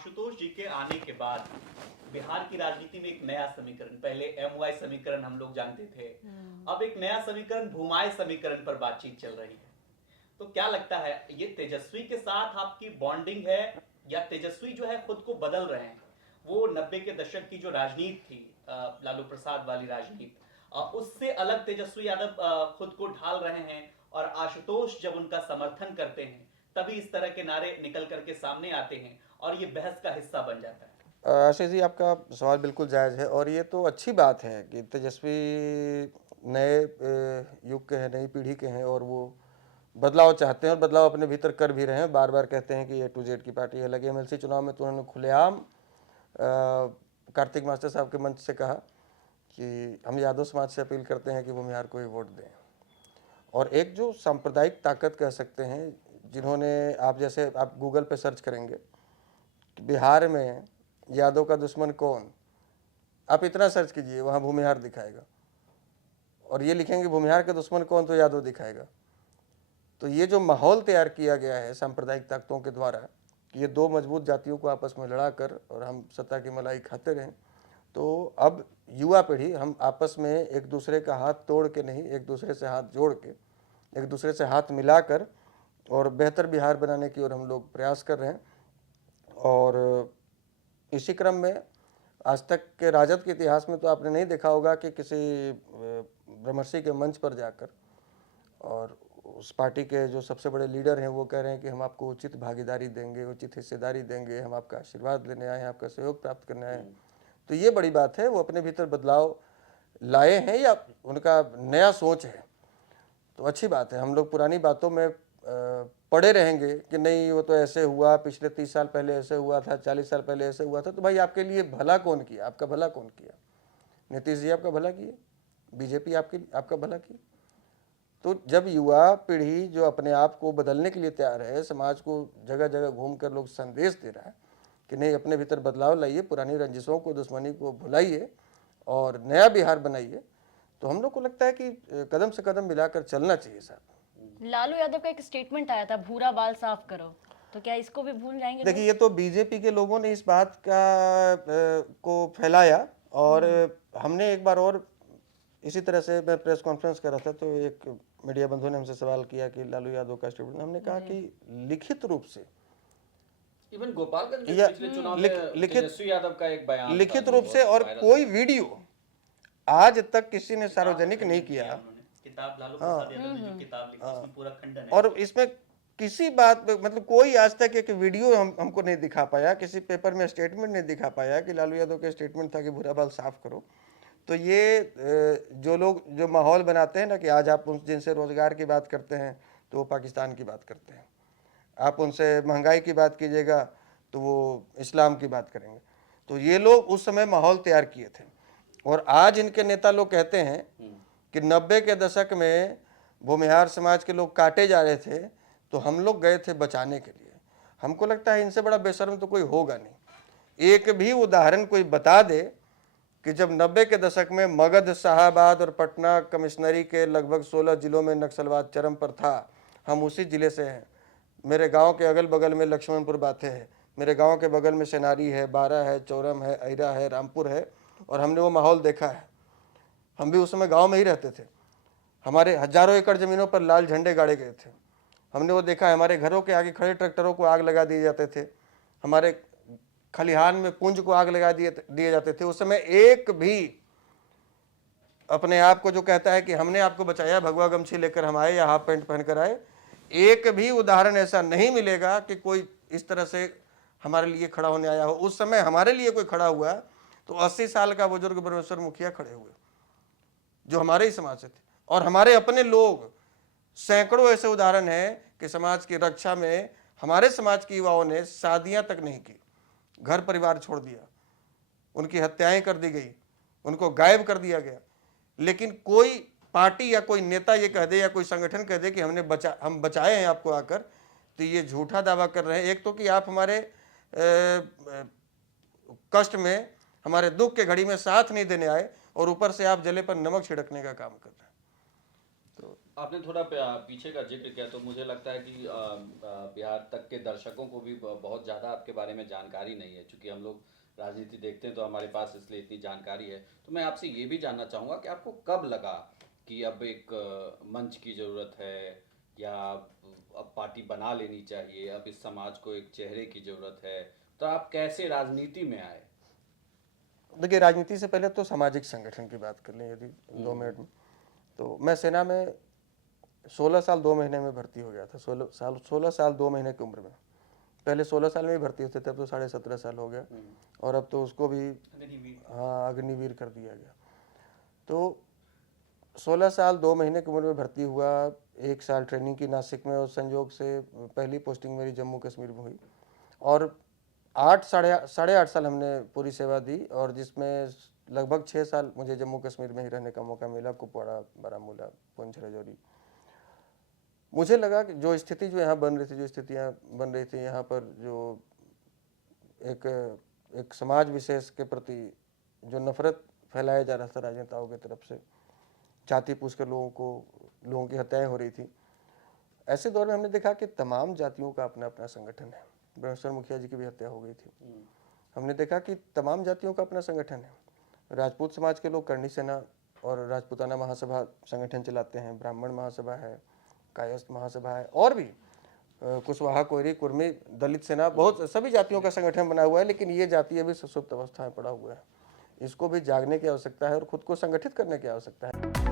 आशुतोष जी के आने के बाद बिहार की राजनीति में एक नया समीकरण, पहले एमवाई समीकरण हम लोग जानते थे, अब एक नया समीकरण भूमाय समीकरण पर बातचीत चल रही है। तो क्या लगता है, ये तेजस्वी के साथ आपकी बॉन्डिंग है या तेजस्वी जो है खुद को बदल रहे हैं? वो 90 के दशक की जो राजनीति थी, लालू प्रसाद वाली राजनीति, उससे अलग तेजस्वी यादव खुद को ढाल रहे हैं और आशुतोष जब उनका समर्थन करते हैं तभी इस तरह के नारे निकल करके सामने आते हैं और ये बहस का हिस्सा बन जाता है। आशीष जी, आपका सवाल बिल्कुल जायज़ है और ये तो अच्छी बात है कि तेजस्वी नए युग के हैं, नई पीढ़ी के हैं और वो बदलाव चाहते हैं और बदलाव अपने भीतर कर भी रहे हैं। बार बार कहते हैं कि A to Z की पार्टी है। लगे एमएलसी चुनाव में तो उन्होंने खुलेआम कार्तिक मास्टर साहब के मंच से कहा कि हम यादव समाज से अपील करते हैं कि वो बिहार को ही वोट दें। और एक जो सांप्रदायिक ताकत कह सकते हैं, जिन्होंने आप गूगल पे सर्च करेंगे कि बिहार में यादव का दुश्मन कौन, आप इतना सर्च कीजिए, वहाँ भूमिहार दिखाएगा। और ये लिखेंगे भूमिहार का दुश्मन कौन, तो यादव दिखाएगा। तो ये जो माहौल तैयार किया गया है सांप्रदायिक ताकतों के द्वारा कि ये दो मजबूत जातियों को आपस में लड़ा कर और हम सत्ता की मलाई खाते रहें, तो अब युवा पीढ़ी हम आपस में एक दूसरे का हाथ तोड़ के नहीं, एक दूसरे से हाथ जोड़ के, एक दूसरे से हाथ मिलाकर और बेहतर बिहार बनाने की ओर हम लोग प्रयास कर रहे हैं। और इसी क्रम में आज तक के राजद के इतिहास में तो आपने नहीं देखा होगा कि किसी ब्रह्मर्षि के मंच पर जाकर और उस पार्टी के जो सबसे बड़े लीडर हैं वो कह रहे हैं कि हम आपको उचित भागीदारी देंगे, उचित हिस्सेदारी देंगे, हम आपका आशीर्वाद लेने आए हैं, आपका सहयोग प्राप्त करने आए हैं। तो ये बड़ी बात है, वो अपने भीतर बदलाव लाए हैं या उनका नया सोच है, तो अच्छी बात है। हम लोग पुरानी बातों में पड़े रहेंगे कि नहीं वो तो ऐसे हुआ, पिछले 30 साल पहले ऐसे हुआ था, 40 साल पहले ऐसे हुआ था, तो भाई आपके लिए भला कौन किया? आपका भला कौन किया? नीतीश जी आपका भला किए, बीजेपी आपका भला की। तो जब युवा पीढ़ी जो अपने आप को बदलने के लिए तैयार है, समाज को जगह जगह घूम कर लोग संदेश दे रहा है कि नहीं अपने भीतर बदलाव लाइए, पुरानी रंजिशों को, दुश्मनी को भुलाइए और नया बिहार बनाइए, तो हम लोग को लगता है कि कदम से कदम मिलाकर चलना चाहिए साहब। लालू यादव का एक स्टेटमेंट आया था, भूरा बाल साफ करो, तो क्या इसको भी भूल जाएंगे? देखिए, ये तो बीजेपी के लोगों ने इस बात को फैलाया और हमने एक बार और इसी तरह से, मैं प्रेस कॉन्फ्रेंस कर रहा था तो एक मीडिया बंधु ने हमसे सवाल किया कि लालू यादव का स्टेटमेंट, हमने कहा कि लिखित रूप से, इवन गोपालगंज में या पिछले चुनाव में तेजस्वी यादव का एक बयान लिखित था, रूप से, और वायरल कोई वीडियो आज तक किसी ने सार्वजनिक नहीं किया। किताब लालू प्रसाद यादव ने जो किताब लिखी उसमें पूरा खंडन है और इसमें किसी बात पे मतलब कोई आज तक एक वीडियो हमको नहीं दिखा पाया, किसी पेपर में स्टेटमेंट नहीं दिखा पाया कि लालू यादव का स्टेटमेंट था कि भूरा बाल साफ करो। तो ये जो लोग जो माहौल बनाते हैं ना कि आज आप जिनसे रोजगार की बात करते हैं तो वो पाकिस्तान की बात करते हैं, आप उनसे महंगाई की बात कीजिएगा तो वो इस्लाम की बात करेंगे। तो ये लोग उस समय माहौल तैयार किए थे और आज इनके नेता लोग कहते हैं कि 90 के दशक में भूमिहार समाज के लोग काटे जा रहे थे तो हम लोग गए थे बचाने के लिए। हमको लगता है इनसे बड़ा बेशर्म तो कोई होगा नहीं। एक भी उदाहरण कोई बता दे कि जब 90 के दशक में मगध, शाहाबाद और पटना कमिश्नरी के लगभग 16 जिलों में नक्सलवाद चरम पर था, हम उसी जिले से हैं। मेरे गांव के अगल बगल में लक्ष्मणपुर बाथे है, मेरे गांव के बगल में सेनारी है, बारा है, चौरम है, अहिरा है, रामपुर है, और हमने वो माहौल देखा है। हम भी उस समय गांव में ही रहते थे। हमारे हजारों एकड़ ज़मीनों पर लाल झंडे गाड़े गए थे, हमने वो देखा है। हमारे घरों के आगे खड़े ट्रैक्टरों को आग लगा दिए जाते थे, हमारे खलिहान में पुंज को आग लगा दिए जाते थे। उस समय एक भी अपने आप को जो कहता है कि हमने आपको बचाया, भगवा गमछी लेकर हम आए या हाफ पैंट पहनकर आए, एक भी उदाहरण ऐसा नहीं मिलेगा कि कोई इस तरह से हमारे लिए खड़ा होने आया हो। उस समय हमारे लिए कोई खड़ा हुआ तो 80 साल का बुजुर्ग ब्रह्मेश्वर मुखिया खड़े हुए जो हमारे ही समाज से थे, और हमारे अपने लोग। सैकड़ों ऐसे उदाहरण हैं कि समाज की रक्षा में हमारे समाज के युवाओं ने शादियां तक नहीं की, घर परिवार छोड़ दिया, उनकी हत्याएं कर दी गई, उनको गायब कर दिया गया। लेकिन कोई पार्टी या कोई नेता ये कह दे या कोई संगठन कह दे कि हम बचाए हैं आपको आकर, तो ये झूठा दावा कर रहे हैं। एक तो कि आप हमारे कष्ट में, हमारे दुख के घड़ी में साथ नहीं देने आए, और ऊपर से आप जले पर नमक छिड़कने का काम कर रहे हैं। तो आपने थोड़ा पीछे का जिक्र किया तो मुझे लगता है कि बिहार तक के दर्शकों को भी बहुत ज़्यादा आपके बारे में जानकारी नहीं है, क्योंकि हम लोग राजनीति देखते हैं तो हमारे पास इसलिए इतनी जानकारी है। तो मैं आपसे ये भी जानना चाहूँगा कि आपको कब लगा कि अब एक मंच की ज़रूरत है, या अब पार्टी बना लेनी चाहिए, अब इस समाज को एक चेहरे की ज़रूरत है, तो आप कैसे राजनीति में आए? देखिए, राजनीति से पहले तो सामाजिक संगठन की बात कर लें यदि 2 मिनट में, तो मैं सेना में 16 साल 2 महीने में भर्ती हो गया था। 16 साल 2 महीने की उम्र में। पहले 16 साल में ही भर्ती होते थे, अब तो 17.5 साल हो गया, और अब तो उसको भी हाँ अग्निवीर कर दिया गया। तो 16 साल 2 महीने की उम्र में भर्ती हुआ, 1 साल ट्रेनिंग की नासिक में, और संयोग से पहली पोस्टिंग मेरी जम्मू कश्मीर में हुई, और 8 साढ़े 8 साल हमने पूरी सेवा दी, और जिसमें लगभग 6 साल मुझे जम्मू कश्मीर में ही रहने का मौका मिला, कुपवाड़ा, बारामूला, पुंछ, राजौरी। मुझे लगा कि जो स्थिति जो यहाँ बन रही थी, जो स्थितियाँ बन रही थी यहाँ पर, जो एक समाज विशेष के प्रति जो नफरत फैलाया जा रहा था राजनेताओं की तरफ से, जाति पूछ कर लोगों की हत्याएं हो रही थी, ऐसे दौर में हमने देखा कि तमाम जातियों का अपना अपना संगठन है। ब्रह्मेश्वर मुखिया जी की भी हत्या हो गई थी। हमने देखा कि तमाम जातियों का अपना संगठन है। राजपूत समाज के लोग करणी सेना और राजपूताना महासभा संगठन चलाते हैं, ब्राह्मण महासभा है, कायस्थ महासभा है, और भी कुशवाहा, कोयरी, कुर्मी, दलित सेना, बहुत सभी जातियों का संगठन बना हुआ है। लेकिन ये जाति अभी सुषुप्त अवस्था में पड़ा हुआ है। इसको भी जागने की आवश्यकता है और खुद को संगठित करने की आवश्यकता है।